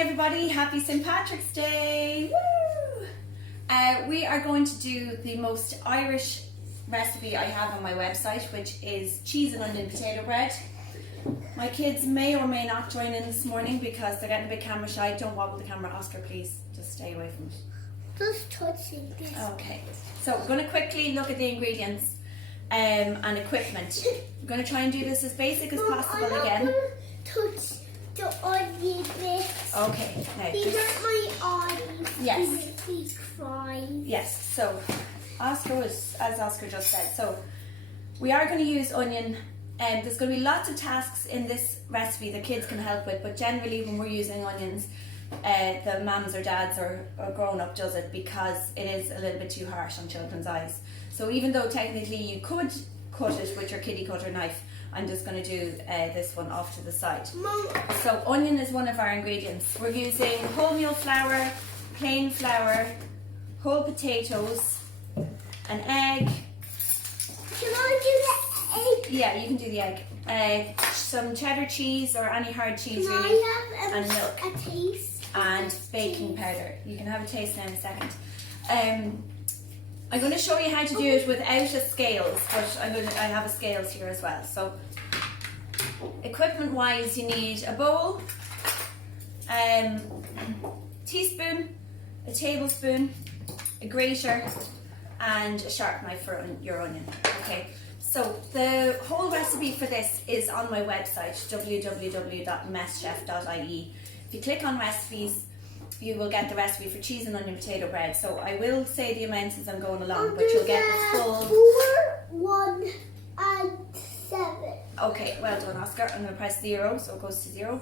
morning everybody, happy St. Patrick's Day! Woo! We are going to do the most Irish recipe I have on my website, which is cheese and onion potato bread. My kids may or may not join in this morning because they're getting a bit camera shy. Don't wobble the camera, Oscar, please. Just stay away from it. Just touching this. Okay, so we're going to quickly look at the ingredients and equipment. I'm going to try and do this as basic as possible again. I'm not going to touch the onion bits. Okay, now These are my eyes. Yes. Please cry. Yes, so Oscar was, as Oscar just said, so we are going to use onion. There's going to be lots of tasks in this recipe that kids can help with, but generally when we're using onions, the mums or dads or grown-up does it because it is a little bit too harsh on children's eyes. So even though technically you could cut it with your kitty cutter knife, I'm just going to do this one off to the side. Mom. So onion is one of our ingredients. We're using wholemeal flour, plain flour, whole potatoes, an egg. Can I do the egg? Yeah, you can do the egg. Some cheddar cheese or any hard cheese Can really, I have and milk. a taste? And baking powder. You can have a taste now in a second. I'm going to show you how to do it without a scales, but I have a scales here as well. So, equipment wise, you need a bowl, teaspoon, a tablespoon, a grater, and a sharp knife for your onion. Okay. So the whole recipe for this is on my website, www.messchef.ie. If you click on recipes, you will get the recipe for cheese and onion potato bread. So I will say the amounts as I'm going along, but you'll get the full... 4, 1, and 7. Okay, well done, Oscar. I'm going to press 0, so it goes to 0.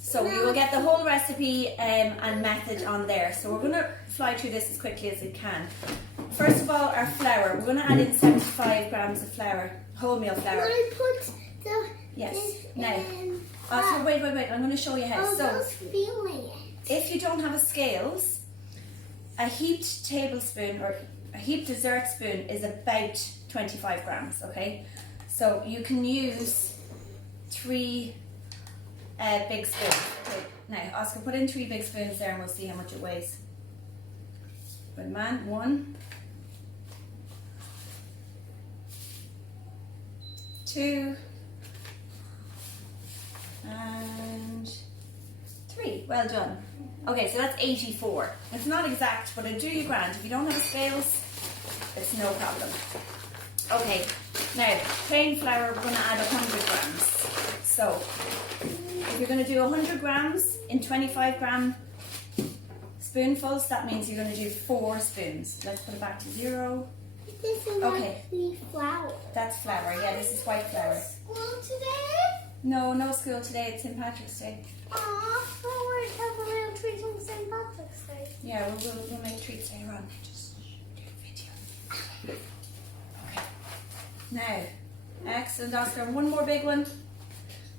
So you will get the whole recipe and method on there. So we're going to fly through this as quickly as we can. First of all, our flour. We're going to add in 75 grams of flour, wholemeal flour. When I put the... Yes. Now, Oscar, wait. I'm going to show you how. I'm So, just feeling it. if you don't have a scales, a heaped tablespoon or a heaped dessert spoon is about 25 grams, okay? So you can use 3 big spoons. Okay, now, Oscar, put in 3 big spoons there and we'll see how much it weighs. Good man. 1, 2, and 3. Well done. Okay, so that's 84. It's not exact, but it'll do you grand. If you don't have a scales, it's no problem. Okay, now plain flour, we're going to add 100 grams. So, if you're going to do 100 grams in 25 gram spoonfuls, that means you're going to do 4 spoons. Let's put it back to 0. This is Okay. actually flour. That's flour, yeah, this is white flour. School today? No school today, it's St. Patrick's Day. Aw, we're talking about treats on St. Patrick's Day. Yeah, we'll make treats later on. Just do a video. Okay. Now, excellent, Oscar. One more big one.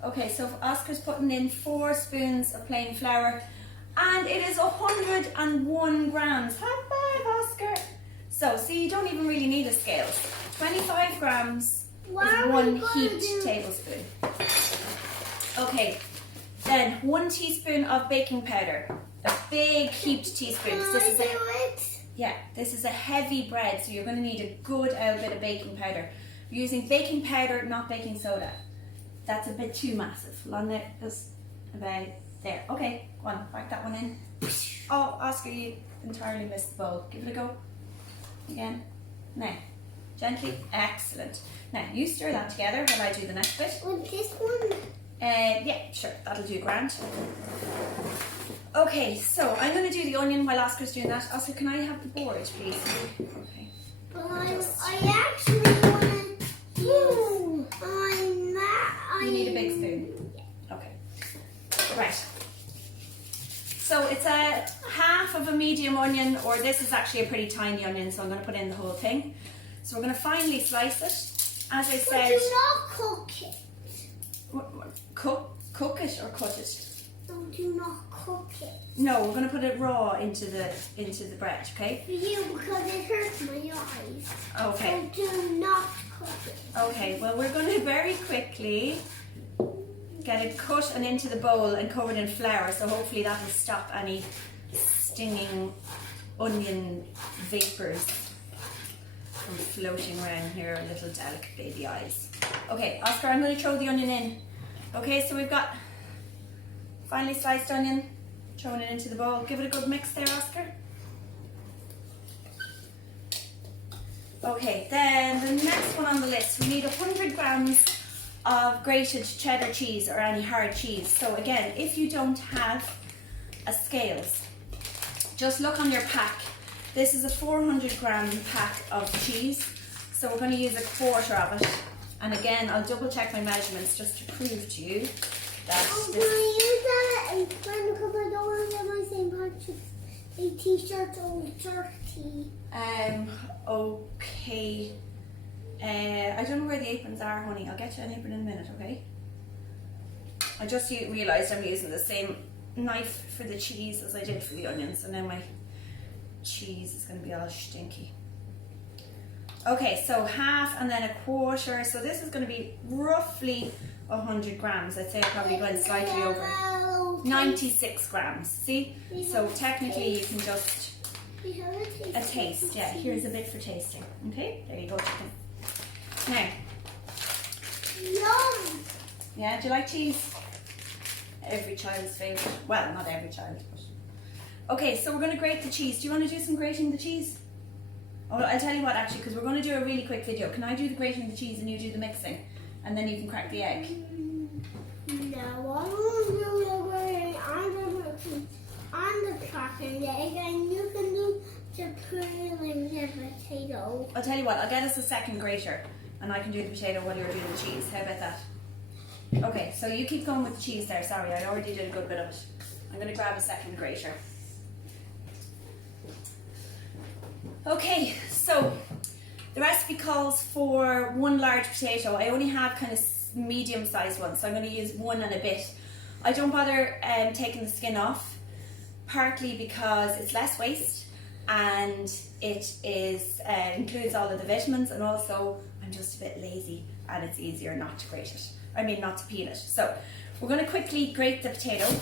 Okay, so Oscar's putting in 4 spoons of plain flour, and it is 101 grams. High five, Oscar. So, see, you don't even really need a scales. 25 grams Why is are we 1 gonna heaped do- tablespoon. Okay, then 1 teaspoon of baking powder. A big heaped teaspoon. Can This I is do a it? Yeah, this is a heavy bread, so you're going to need a good old bit of baking powder. You're using baking powder, not baking soda. That's a bit too massive. Along it, just about there. Okay, go on, whack that one in. Oh, Oscar, you entirely missed the bowl. Give it a go. Again. Now, gently. Excellent. Now, you stir that together while I do the next bit. With this one? Yeah, sure, that'll do grand. Okay, so I'm going to do the onion while Oscar's doing that. Oscar, can I have the board, please? Okay. But I actually want to do... You need a big spoon. Okay. Right. So it's a half of a medium onion, or this is actually a pretty tiny onion, so I'm going to put in the whole thing. So we're going to finely slice it. As I But said... do not cook it. Cook it or cut it? No, do not cook it. No, we're going to put it raw into the bread, okay? For you, because it hurts my eyes. Okay. So do not cook it. Okay, well we're going to very quickly get it cut and into the bowl and covered in flour, so hopefully that will stop any stinging onion vapours from floating around here, little delicate baby eyes. Okay, Oscar, I'm going to throw the onion in. Okay, so we've got finely sliced onion, throwing it into the bowl. Give it a good mix there, Oscar. Okay, then the next one on the list, we need 100 grams of grated cheddar cheese or any hard cheese. So again, if you don't have a scales, just look on your pack. This is a 400 gram pack of cheese, so we're going to use a quarter of it. And again, I'll double check my measurements just to prove to you that Can I use that and because I don't want to get my same patch of a t-shirt all dirty. Okay. I don't know where the aprons are, honey. I'll get you an apron in a minute, okay? I just realised I'm using the same knife for the cheese as I did for the onions, and now my cheese is going to be all stinky. Okay, so half and then a quarter. So this is going to be roughly 100 grams. I'd say I probably went slightly over. 96 grams. See? So technically you can just a taste. Yeah, here's a bit for tasting. Okay, there you go, chicken. Now, Yum! yeah, do you like cheese? Every child's favourite. Well, not every child, but. Okay, so we're going to grate the cheese. Do you want to do some grating the cheese? Oh, I'll tell you what, actually, because we're going to do a really quick video. Can I do the grating the cheese and you do the mixing? And then you can crack the egg. No, I won't do the grating. I'm the cracking the egg, and you can do the peeling the potato. I'll tell you what, I'll get us a second grater and I can do the potato while you're doing the cheese. How about that? Okay, so you keep going with the cheese there. Sorry, I already did a good bit of it. I'm going to grab a second grater. Okay, so the recipe calls for 1 large potato. I only have kind of medium sized ones, so I'm going to use 1 and a bit. I don't bother taking the skin off, partly because it's less waste and it is includes all of the vitamins, and also I'm just a bit lazy and it's easier not to grate it. I mean, not to peel it. So we're going to quickly grate the potato. You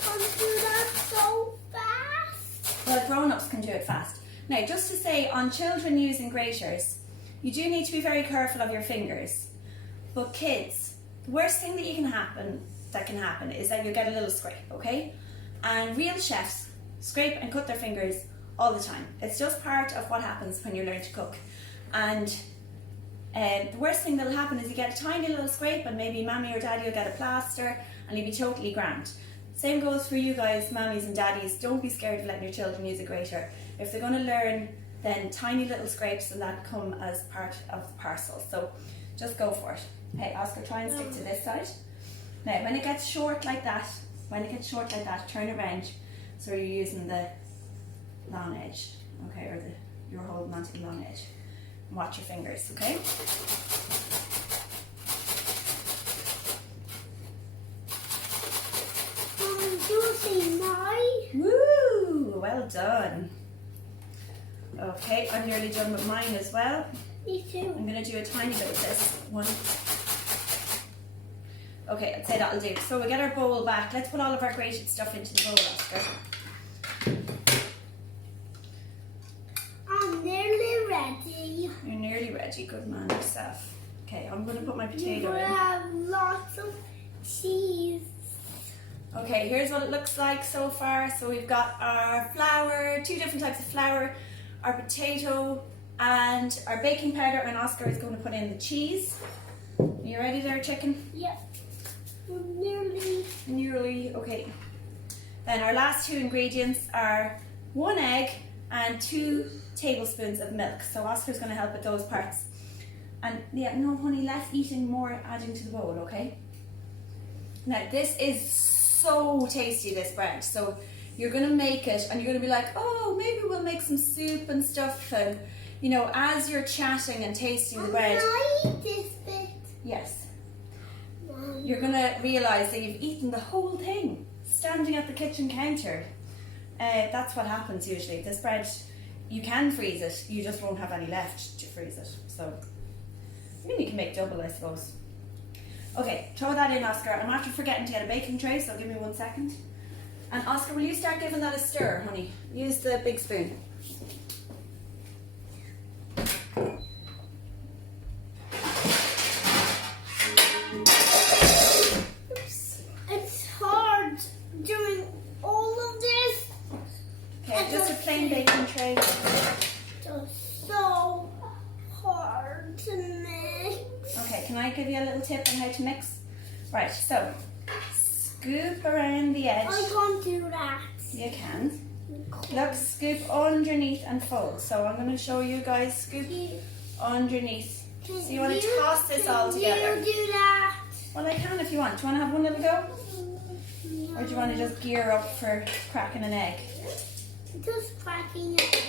can do that so fast. Well, grown-ups can do it fast. Now, just to say, on children using graters, you do need to be very careful of your fingers. But kids, the worst thing that can happen is that you'll get a little scrape, okay? And real chefs scrape and cut their fingers all the time. It's just part of what happens when you learn to cook. And the worst thing that'll happen is you get a tiny little scrape and maybe mommy or daddy will get a plaster and you'll be totally grand. Same goes for you guys, mommies and daddies. Don't be scared of letting your children use a grater. If they're going to learn, then tiny little scrapes and that come as part of the parcel. So just go for it. Hey, Oscar, try and stick to this side. Now, when it gets short like that, turn around so you're using the long edge, okay, or you're holding onto the long edge. And watch your fingers, okay? Woo! Well done. Okay, I'm nearly done with mine as well. Me too. I'm going to do a tiny bit of this one. Okay, I'd say that'll do. So we get our bowl back. Let's put all of our grated stuff into the bowl, Oscar. I'm nearly ready. You're nearly ready. Good man yourself. Okay, I'm going to put my potato We in. have lots of cheese. Okay, here's what it looks like so far. So we've got our flour, 2 different types of flour, our potato, and our baking powder, and Oscar is going to put in the cheese. Are you ready there, chicken? Yep. Nearly. Nearly, okay. Then our last 2 ingredients are 1 egg and 2 tablespoons of milk. So Oscar's going to help with those parts. And yeah, no honey, less eating, more adding to the bowl, okay? Now this is so tasty, this bread. So you're going to make it and you're going to be like, oh, maybe we'll make some soup and stuff. And you know, as you're chatting and tasting the bread. Can I eat this bit? Yes. You're going to realise that you've eaten the whole thing standing at the kitchen counter. That's what happens usually. This bread, you can freeze it, you just won't have any left to freeze it. So, I mean, you can make double, I suppose. Okay, throw that in, Oscar. I'm after forgetting to get a baking tray, so give me 1 second. And Oscar, will you start giving that a stir, honey? Use the big spoon. Oops. It's hard doing all of this. Okay, just a plain baking tray. It's so hard to mix. Okay, can I give you a little tip on how to mix? Right, so scoop around the edge. I can't do that. You can. Look, scoop underneath and fold. So I'm going to show you guys scoop underneath. So you want to toss this all together. Can you do that? Well, I can if you want. Do you want to have one little go? Or do you want to just gear up for cracking an egg? Just cracking it.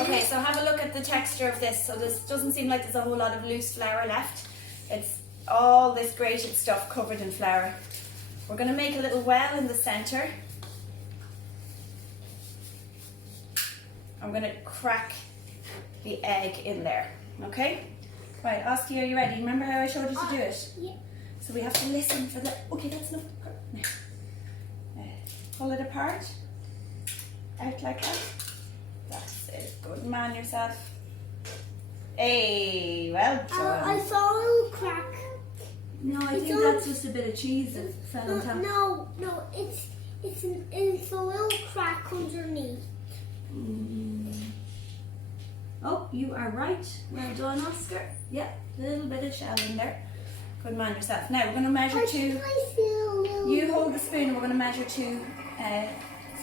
Okay, so have a look at the texture of this. So this doesn't seem like there's a whole lot of loose flour left. It's all this grated stuff covered in flour. We're going to make a little well in the centre. I'm going to crack the egg in there, okay? Right, Oski, are you ready? Remember how I showed you to do it? Yeah. So we have to listen for the... Okay, that's enough. Now, pull it apart. Out like that. That's it. Good man yourself. Hey, well done. I saw a little crack. No, I It's think on- that's just a bit of cheese that fell on top. No, it's a little crack underneath. Oh, you are right. Well done, Oscar. Yep, a little bit of shell in there. Good man yourself. Now we're going to measure I two. think I feel a little. You hold the spoon and we're going to measure 2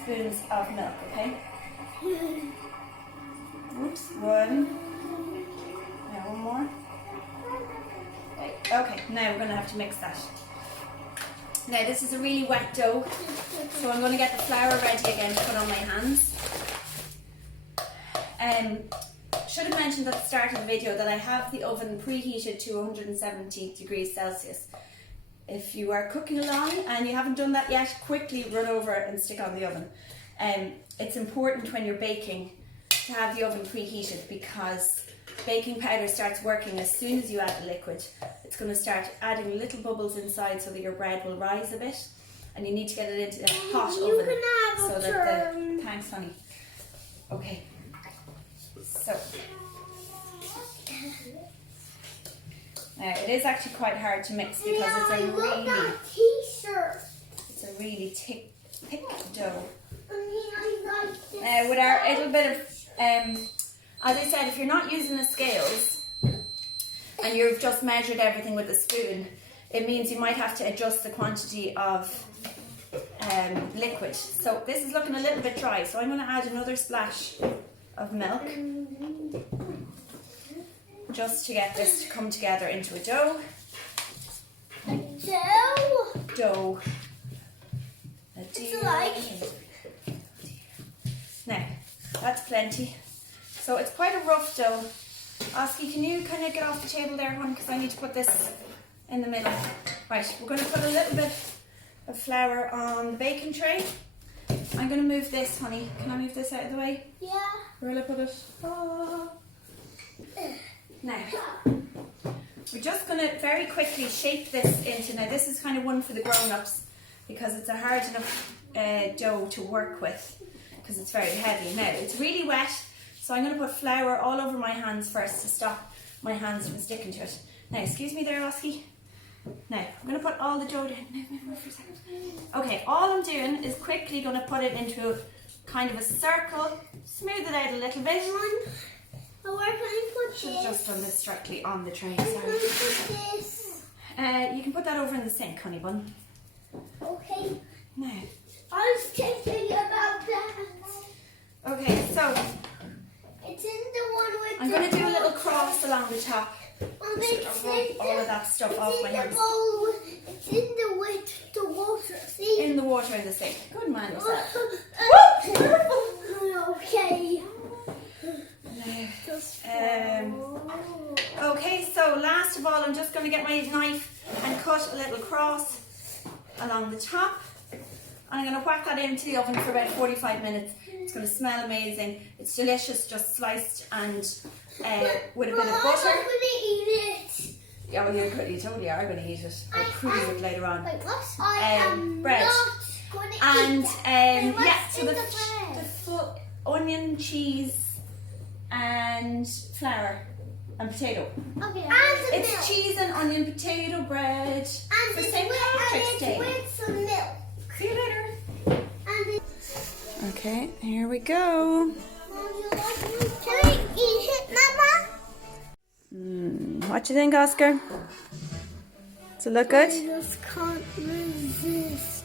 spoons of milk, okay? Oops, 1. Now 1 more. Right. Okay, now we're going to have to mix that. Now this is a really wet dough, so I'm going to get the flour ready again to put on my hands. Should have mentioned at the start of the video that I have the oven preheated to 170 degrees Celsius. If you are cooking along and you haven't done that yet, quickly run over and stick on the oven. It's important when you're baking to have the oven preheated because baking powder starts working as soon as you add the liquid. It's going to start adding little bubbles inside so that your bread will rise a bit, and you need to get it into a hot You oven can have so a that turn. the thanks, honey. Okay, so now it is actually quite hard to mix because I love it's that t-shirt. a really thick dough. I like this. Now with our little bit of, as I said, if you're not using the scales and you've just measured everything with a spoon, it means you might have to adjust the quantity of liquid. So this is looking a little bit dry, so I'm going to add another splash of milk just to get this to come together into a dough. Dough. It's like Now, that's plenty. So it's quite a rough dough. Oski, can you kind of get off the table there, hon, because I need to put this in the middle. Right, we're going to put a little bit of flour on the baking tray. I'm going to move this, honey. Can I move this out of the way? yeah. Where will I put it? Oh. Now, we're just going to very quickly shape this into, now this is kind of one for the grown-ups because it's a hard enough dough to work with because it's very heavy. Now, it's really wet, so I'm going to put flour all over my hands first to stop my hands from sticking to it. Now, excuse me there, Oski. Now, I'm going to put all the dough down. No, for a second. Okay, all I'm doing is quickly going to put it into a kind of a circle, smooth it out a little bit. Where can I put Should have this? just done this directly on the tray, Where can sorry. I put this? You can put that over in the sink, honey bun. Okay. Now, I was thinking about that. okay, so It's in the one with I'm going to do a little cross along the top. It's I'll rub all of that stuff off my hands. It's in the with the water. See? In the water in the sink. Good man yourself. Okay. Okay, so last of all, I'm just going to get my knife and cut a little cross along the top. And I'm going to whack that into the oven for about 45 minutes. It's going to smell amazing. It's delicious, just sliced and with a bit of I'm butter. not gonna eat it. Yeah, well, you totally are going to eat it. I'll prove it later on. Wait, what? I am bread. not going to And eat it. yeah, so in the the bread? full onion, cheese, and flour and potato. Okay. And the It's milk. cheese and onion, potato, bread And for it's St. Patrick's Day. with some milk. See you later. And it, Okay, here we go. can I eat it, Mama? What do you think, Oscar? Does it look good? I just can't resist.